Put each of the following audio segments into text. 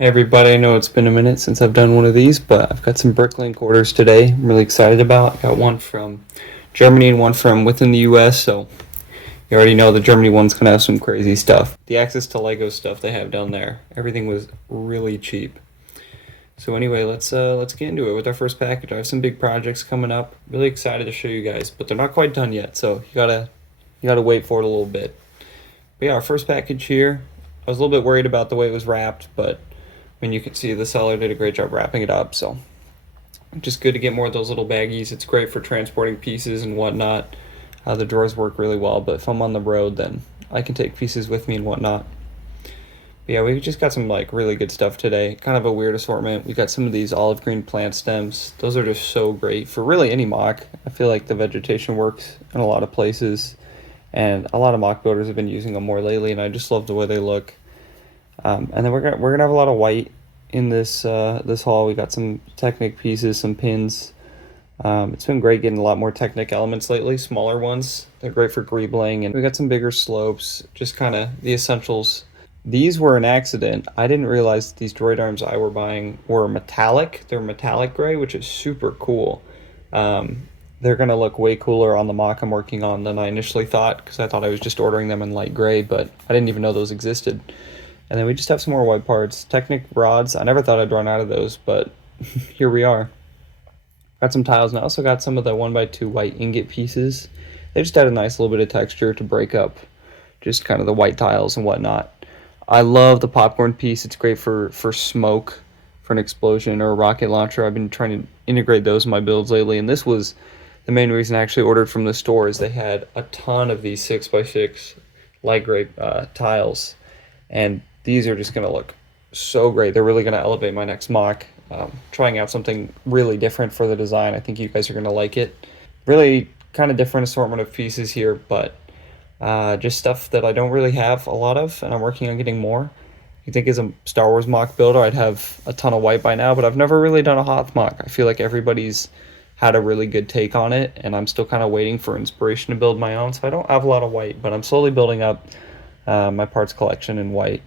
Hey everybody, I know it's been a minute since I've done one of these, but I've got some Bricklink orders today I'm really excited about. I got one from Germany and one from within the US, so you already know the Germany one's gonna have some crazy stuff. The access to Lego stuff they have down there, everything was really cheap. So anyway, let's get into it with our first package. I have some big projects coming up. Really excited to show you guys, but they're not quite done yet, so you gotta wait for it a little bit. But yeah, our first package here. I was a little bit worried about the way it was wrapped, but you can see the seller did a great job wrapping it up, so just good to get more of those little baggies. It's great for transporting pieces and whatnot. The drawers work really well, but if I'm on the road, then I can take pieces with me and whatnot. But yeah, we just got some like really good stuff today. Kind of a weird assortment. We got some of these olive green plant stems. Those are just so great for really any mock. I feel like the vegetation works in a lot of places, and a lot of mock builders have been using them more lately, and I just love the way they look. And then we're gonna have a lot of white in this haul. We got some Technic pieces, some pins. It's been great getting a lot more Technic elements lately, smaller ones. They're great for greebling, and we got some bigger slopes, just kind of the essentials. These were an accident. I didn't realize these droid arms I were buying were metallic. They're metallic gray, which is super cool. They're gonna look way cooler on the mock I'm working on than I initially thought, because I thought I was just ordering them in light gray, but I didn't even know those existed. And then we just have some more white parts. Technic rods. I never thought I'd run out of those, but here we are. Got some tiles, and I also got some of the 1x2 white ingot pieces. They just add a nice little bit of texture to break up just kind of the white tiles and whatnot. I love the popcorn piece. It's great for smoke, for an explosion or a rocket launcher. I've been trying to integrate those in my builds lately, and this was the main reason I actually ordered from the store. Is they had a ton of these 6x6 light gray tiles, and these are just going to look so great. They're really going to elevate my next mock. Trying out something really different for the design. I think you guys are going to like it. Really kind of different assortment of pieces here, but just stuff that I don't really have a lot of, and I'm working on getting more. You think as a Star Wars mock builder, I'd have a ton of white by now, but I've never really done a Hoth mock. I feel like everybody's had a really good take on it, and I'm still kind of waiting for inspiration to build my own, so I don't have a lot of white, but I'm slowly building up my parts collection in white.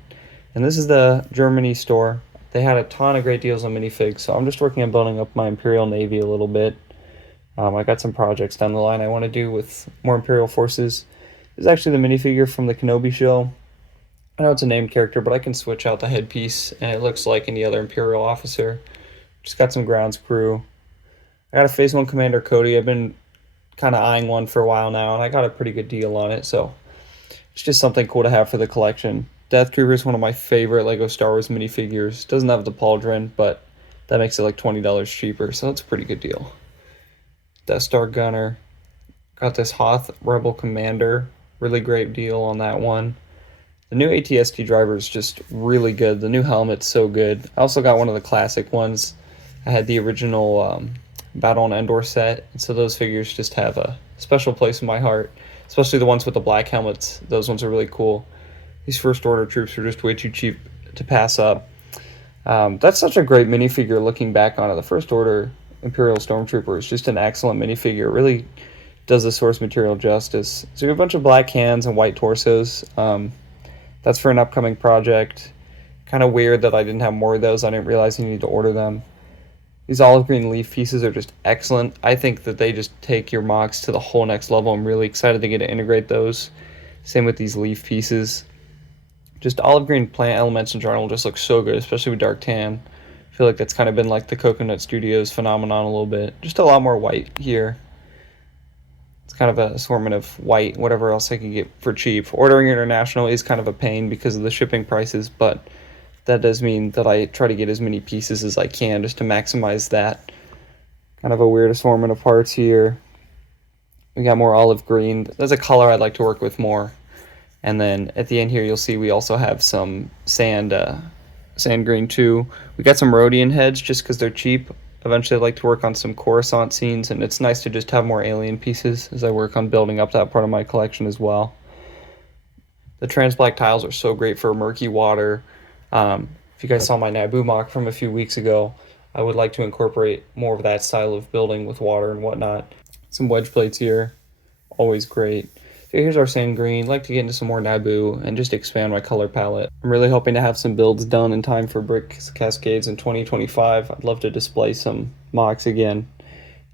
And this is the Germany store. They had a ton of great deals on minifigs, so I'm just working on building up my Imperial Navy a little bit. I got some projects down the line I want to do with more Imperial forces. This is actually the minifigure from the Kenobi show. I know it's a named character, but I can switch out the headpiece, and it looks like any other Imperial officer. Just got some grounds crew. I got a Phase 1 Commander Cody. I've been kind of eyeing one for a while now, and I got a pretty good deal on it, so it's just something cool to have for the collection. Death Trooper is one of my favorite Lego Star Wars minifigures. Doesn't have the pauldron, but that makes it like $20 cheaper, so that's a pretty good deal. Death Star Gunner. Got this Hoth Rebel Commander. Really great deal on that one. The new ATST driver is just really good. The new helmet's so good. I also got one of the classic ones. I had the original Battle on Endor set, and so those figures just have a special place in my heart, especially the ones with the black helmets. Those ones are really cool. These First Order troops are just way too cheap to pass up. That's such a great minifigure looking back on it. The First Order Imperial Stormtrooper is just an excellent minifigure. It really does the source material justice. So we have a bunch of black hands and white torsos. That's for an upcoming project. Kind of weird that I didn't have more of those. I didn't realize you need to order them. These olive green leaf pieces are just excellent. I think that they just take your mocks to the whole next level. I'm really excited to get to integrate those. Same with these leaf pieces. Just olive green plant elements in general just look so good, especially with dark tan. I feel like that's kind of been like the Coconut Studios phenomenon a little bit. Just a lot more white here. It's kind of an assortment of white, whatever else I can get for cheap. Ordering international is kind of a pain because of the shipping prices, but that does mean that I try to get as many pieces as I can just to maximize that. Kind of a weird assortment of parts here. We got more olive green. That's a color I'd like to work with more. And then at the end here, you'll see we also have some sand green too. We got some Rhodian heads just because they're cheap. Eventually, I'd like to work on some Coruscant scenes, and it's nice to just have more alien pieces as I work on building up that part of my collection as well. The trans black tiles are so great for murky water. If you guys saw my Naboo mock from a few weeks ago, I would like to incorporate more of that style of building with water and whatnot. Some wedge plates here, always great. So here's our sand green. I'd like to get into some more Naboo and just expand my color palette. I'm really hoping to have some builds done in time for Brick Cascades in 2025. I'd love to display some mocks again.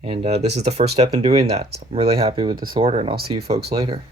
And this is the first step in doing that. So I'm really happy with this order, and I'll see you folks later.